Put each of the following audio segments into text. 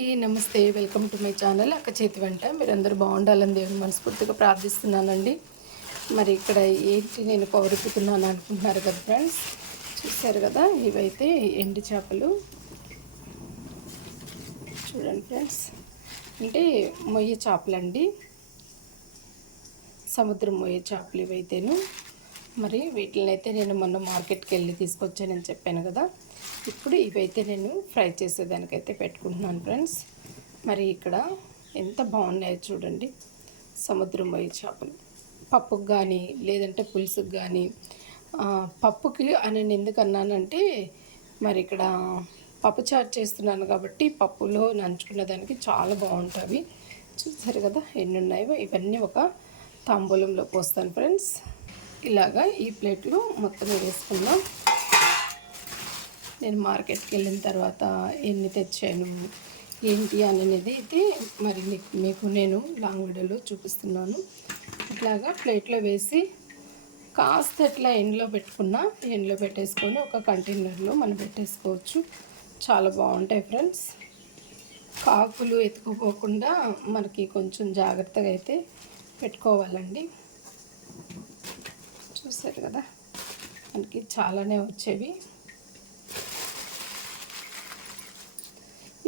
నమస్తే, welcome to my channel అక్క చేతి వంట. మీరందరూ బాగుండాలని దేవుని మనస్ఫూర్తిగా ప్రార్థిస్తున్నానండి. మరి ఇక్కడ ఏంటి నేను పౌరుకుతున్నాను అనుకుంటున్నారు కదా ఫ్రెండ్స్. చూశారు కదా, ఇవైతే ఎండు చేపలు చూడండి ఫ్రెండ్స్. అంటే మొయ్య చేపలండి, సముద్రం మొయ్య చేపలు ఇవైతేను. మరి వీటిని అయితే నేను మొన్న మార్కెట్కి వెళ్ళి తీసుకొచ్చానని చెప్పాను కదా. ఇప్పుడు ఇవైతే నేను ఫ్రై చేసేదానికైతే పెట్టుకుంటున్నాను ఫ్రెండ్స్. మరి ఇక్కడ ఎంత బాగున్నాయో చూడండి, సముద్రం మొయ్య చేపలు. పప్పుకు కానీ లేదంటే పులుసుకు కానీ, పప్పుకి అని నేను ఎందుకు అన్నానంటే, మరి ఇక్కడ పప్పు చారు చేస్తున్నాను కాబట్టి పప్పులో నంచుకునే దానికి చాలా బాగుంటాయి. చూసారు కదా ఎన్ని ఉన్నాయో. ఇవన్నీ ఒక తాంబూలంలో పోస్తాను ఫ్రెండ్స్. ఇలాగా ఈ ప్లేట్లో మొత్తం వేసుకుందాం. నేను మార్కెట్కి వెళ్ళిన తర్వాత ఎన్ని తెచ్చాను ఏంటి అనేది అయితే మరి మీకు నేను లాంగ్ వీడియోలో చూపిస్తున్నాను. ఇట్లాగా ప్లేట్లో వేసి కాస్త ఇట్లా ఎండలో పెట్టుకున్నా, ఎండలో పెట్టేసుకొని ఒక కంటైనర్లో మనం పెట్టేసుకోవచ్చు. చాలా బాగుంటాయి ఫ్రెండ్స్. కాకులు ఎత్తుకుపోకుండా మనకి కొంచెం జాగ్రత్తగా అయితే పెట్టుకోవాలండి. చూసారు కదా, మనకి చాలానే వచ్చేవి.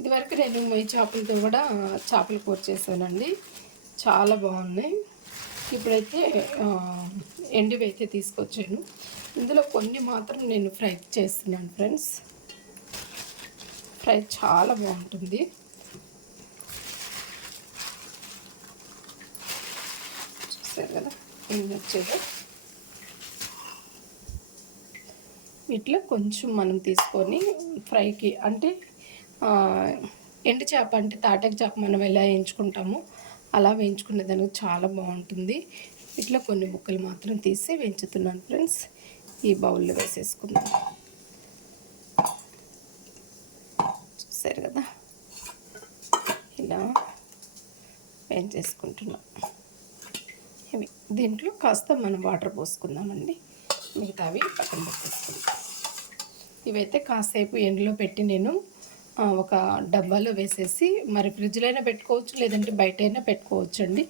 ఇదివరకు నేను మొయ్యి చేపలతో కూడా చేపల కూర చేశానండి, చాలా బాగున్నాయి. ఇప్పుడైతే ఎండివి అయితే తీసుకొచ్చాను. ఇందులో కొన్ని మాత్రం నేను ఫ్రై చేస్తున్నాను ఫ్రెండ్స్. ఫ్రై చాలా బాగుంటుంది. చూసారు కదా ఎన్ని వచ్చేదో. వీటిలో కొంచెం మనం తీసుకొని ఫ్రైకి, అంటే ఎండు చేప అంటే తాటక చేప మనం ఎలా వేయించుకుంటామో అలా వేయించుకునే దానికి చాలా బాగుంటుంది. ఇట్లా కొన్ని ముక్కలు మాత్రం తీసి వేయించుతున్నాను ఫ్రెండ్స్. ఈ బౌల్లో వేసేసుకుందాం. చూసారు కదా, ఇలా వేయించేసుకుంటున్నాం. ఇవి దీంట్లో కాస్త మనం వాటర్ పోసుకుందామండి. మిగతావి పక్కన పెట్టేసుకుంటాం. ఇవైతే కాసేపు ఎండలో పెట్టి నేను ఒక డబ్బాలో వేసేసి, మరి ఫ్రిడ్జ్లో అయినా పెట్టుకోవచ్చు, లేదంటే బయట అయినా పెట్టుకోవచ్చు అండి.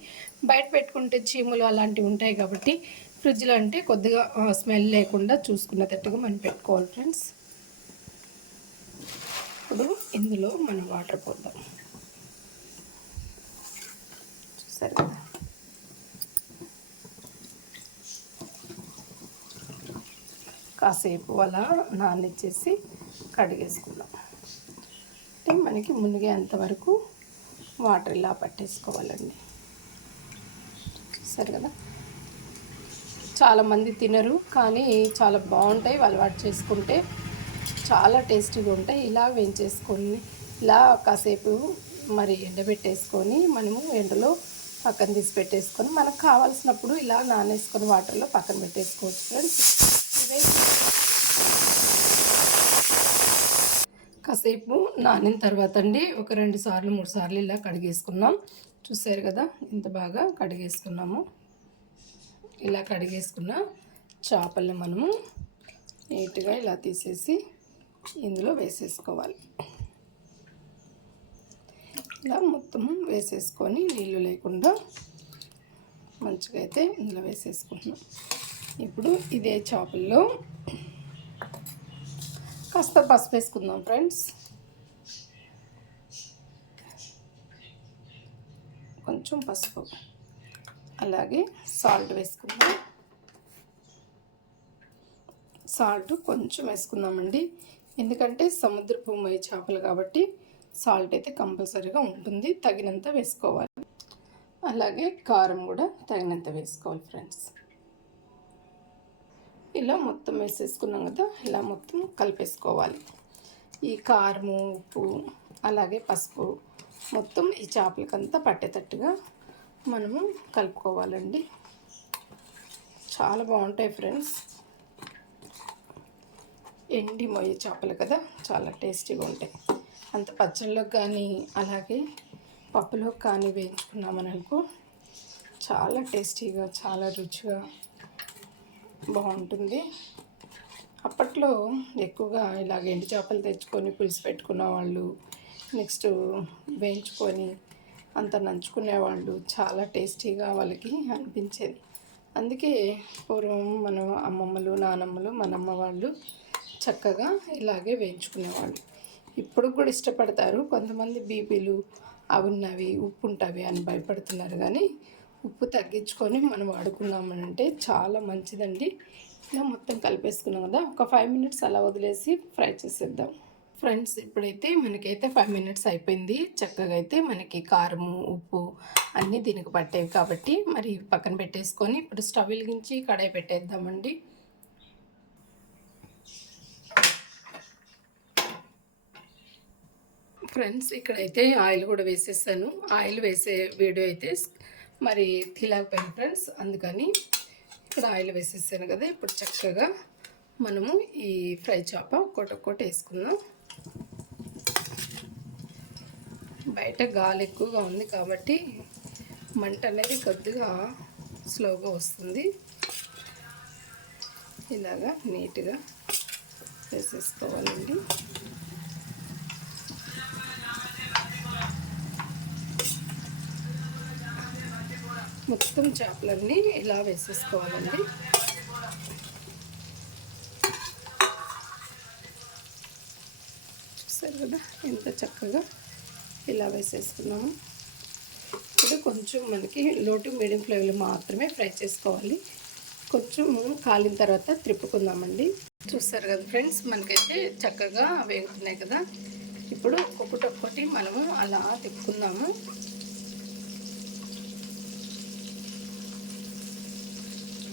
బయట పెట్టుకుంటే చీములు అలాంటివి ఉంటాయి కాబట్టి ఫ్రిడ్జ్లో అంటే కొద్దిగా స్మెల్ లేకుండా చూసుకునేటట్టుగా మనం పెట్టుకోవాలి ఫ్రెండ్స్. ఇప్పుడు ఇందులో మనం వాటర్ పోద్దాం. చూసారు కదా, కాసేపు అలా నాననిచ్చేసి కడిగేసుకుందాం. అంటే మనకి మునిగేంతవరకు వాటర్ ఇలా పట్టేసుకోవాలండి. చూసారు కదా, చాలామంది తినరు కానీ చాలా బాగుంటాయి. అలవాటు చేసుకుంటే చాలా టేస్టీగా ఉంటాయి. ఇలా వేయించేసుకొని ఇలా కాసేపు మరి ఎండబెట్టేసుకొని మనము ఎండలో పక్కన తీసి పెట్టేసుకొని మనకు కావాల్సినప్పుడు ఇలా నానేసుకొని వాటర్లో పక్కన పెట్టేసుకోవచ్చు ఫ్రెండ్స్. కాసేపు నానిన తర్వాత అండి ఒక 2 సార్లు 3 సార్లు ఇలా కడిగేసుకున్నాం. చూసారు కదా ఎంత బాగా కడిగేసుకున్నాము. ఇలా కడిగేసుకున్న చేపల్ని మనము నీట్గా ఇలా తీసేసి ఇందులో వేసేసుకోవాలి. ఇలా మొత్తం వేసేసుకొని నీళ్ళు లేకుండా మంచిగా అయితే ఇందులో వేసేసుకుంటున్నాం. ఇప్పుడు ఇదే చేపల్లో కాస్త పసుపు వేసుకుందాం ఫ్రెండ్స్. కొంచెం పసుపు, అలాగే సాల్ట్ వేసుకుందాం. సాల్ట్ కొంచెం వేసుకుందామండి, ఎందుకంటే సముద్రపు మొయ్య చేపలు కాబట్టి సాల్ట్ అయితే కంపల్సరీగా ఉంటుంది. తగినంత వేసుకోవాలి. అలాగే కారం కూడా తగినంత వేసుకోవాలి ఫ్రెండ్స్. ఇలా మొత్తం వేసేసుకున్నాం కదా, ఇలా మొత్తం కలిపేసుకోవాలి. ఈ కారము, ఉప్పు, అలాగే పసుపు మొత్తం ఈ చేపలకంతా పట్టేటట్టుగా మనము కలుపుకోవాలండి. చాలా బాగుంటాయి ఫ్రెండ్స్. ఎండి మొయ్య చేపలు కదా, చాలా టేస్టీగా ఉంటాయి. అంత పచ్చళ్ళలోకి కానీ అలాగే పప్పులోకి కానీ వేయించుకున్నామని అనుకో, చాలా టేస్టీగా చాలా రుచిగా బాగుంటుంది. అప్పట్లో ఎక్కువగా ఇలాగ ఎండు చేపలు తెచ్చుకొని పులుసు పెట్టుకున్న వాళ్ళు, నెక్స్ట్ వేయించుకొని అంత నంచుకునేవాళ్ళు. చాలా టేస్టీగా వాళ్ళకి అనిపించేది. అందుకే పూర్వం మన అమ్మమ్మలు, నానమ్మలు, మనమ్మ వాళ్ళు చక్కగా ఇలాగే వేయించుకునేవాళ్ళు. ఇప్పుడు కూడా ఇష్టపడతారు. కొంతమంది బీపీలు అవి ఉన్నవి, ఉప్పు ఉంటవి అని భయపడుతున్నారు. కానీ ఉప్పు తగ్గించుకొని మనం వాడుకున్నామనంటే చాలా మంచిదండి. ఇలా మొత్తం కలిపేసుకున్నాం కదా, ఒక 5 మినిట్స్ అలా వదిలేసి ఫ్రై చేసేద్దాం. ఫ్రెండ్స్, ఇప్పుడైతే మనకైతే 5 మినిట్స్ అయిపోయింది. చక్కగా అయితే మనకి కారము, ఉప్పు అన్నీ దీనికి పట్టేవి కాబట్టి మరి పక్కన పెట్టేసుకొని ఇప్పుడు స్టవ్ వెలిగించి కడాయి పెట్టేద్దామండి. ఫ్రెండ్స్, ఇక్కడైతే ఆయిల్ కూడా వేసేసాను. ఆయిల్ వేసే వీడియో అయితే మరి తీయలేకపోయాను ఫ్రెండ్స్, అందుకని ఇక్కడ ఆయిల్ వేసేసాను కదా. ఇప్పుడు చక్కగా మనము ఈ ఫ్రై చేప ఒక్కొక్కటి వేసుకుందాం. బయట గాలి ఎక్కువగా ఉంది కాబట్టి మంట అనేది కొద్దిగా స్లోగా వస్తుంది. ఇలాగా నీట్గా వేసేసుకోవాలండి. మొత్తం చేపలన్నీ ఇలా వేసేసుకోవాలండి. చూసారు కదా ఎంత చక్కగా ఇలా వేసేసుకున్నాము. ఇప్పుడు కొంచెం మనకి లో టు మీడియం ఫ్లేమ్లో మాత్రమే ఫ్రై చేసుకోవాలి. కొంచెం కాలిన తర్వాత తిప్పుకుందామండి. చూస్తారు కదా ఫ్రెండ్స్, మనకైతే చక్కగా వేగుతున్నాయి కదా. ఇప్పుడు ఒక్కొక్కటి మనము అలా తిప్పుకుందాము.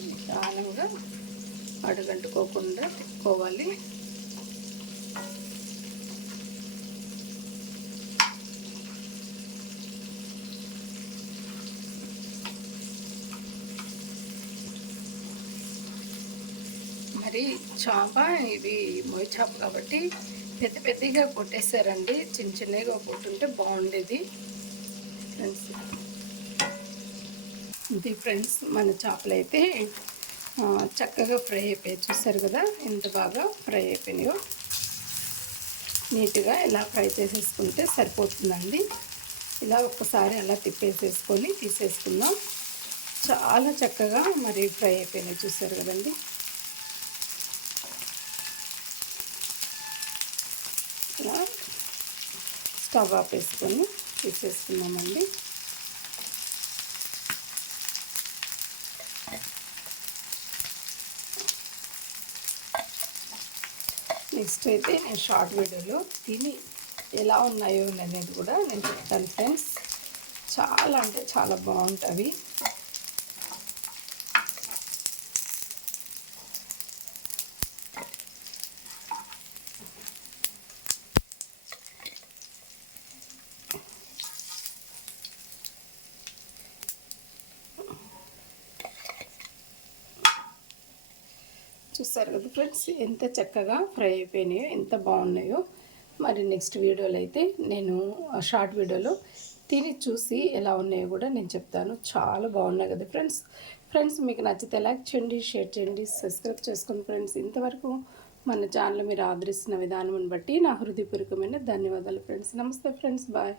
నిదానంగా అడుగంటుకోకుండా తిప్పుకోవాలి. మరి చేప ఇవి మొయ్యి చేప కాబట్టి పెద్దగా కొట్టేశారండి. చిన్నగా కొట్టుంటే బాగుండేది ఫ్రెండ్స్. ఇది ఫ్రెండ్స్, మన చేపలు అయితే చక్కగా ఫ్రై అయిపోయాయి. చూసారు కదా ఎంత బాగా ఫ్రై అయిపోయినాయో. నీట్గా ఇలా ఫ్రై చేసేసుకుంటే సరిపోతుందండి. ఇలా ఒక్కసారి అలా తిప్పేసేసుకొని తీసేసుకుందాం. చాలా చక్కగా మరి ఫ్రై అయిపోయినాయి. చూసారు కదండి. ఇలా స్టవ్ ఆపేసుకొని తీసేసుకున్నామండి. నెక్స్ట్ అయితే నేను షార్ట్ వీడియోలో తిని ఎలా ఉన్నాయో అనేది కూడా నేను చెప్తాను ఫ్రెండ్స్. చాలా అంటే చాలా బాగుంటుంది. చూస్తారు కదా ఫ్రెండ్స్, ఎంత చక్కగా ఫ్రై అయిపోయినాయో, ఎంత బాగున్నాయో. మరి నెక్స్ట్ వీడియోలో అయితే నేను షార్ట్ వీడియోలో తిని చూసి ఎలా ఉన్నాయో కూడా నేను చెప్తాను. చాలా బాగున్నాయి కదా ఫ్రెండ్స్, మీకు నచ్చితే లైక్ చేయండి, షేర్ చేయండి, సబ్స్క్రైబ్ చేసుకోండి ఫ్రెండ్స్. ఇంతవరకు మన ఛానల్ మీరు ఆదరిస్తున్న విధానం బట్టి నా హృదయపూర్వకమైన ధన్యవాదాలు ఫ్రెండ్స్. నమస్తే ఫ్రెండ్స్, బాయ్.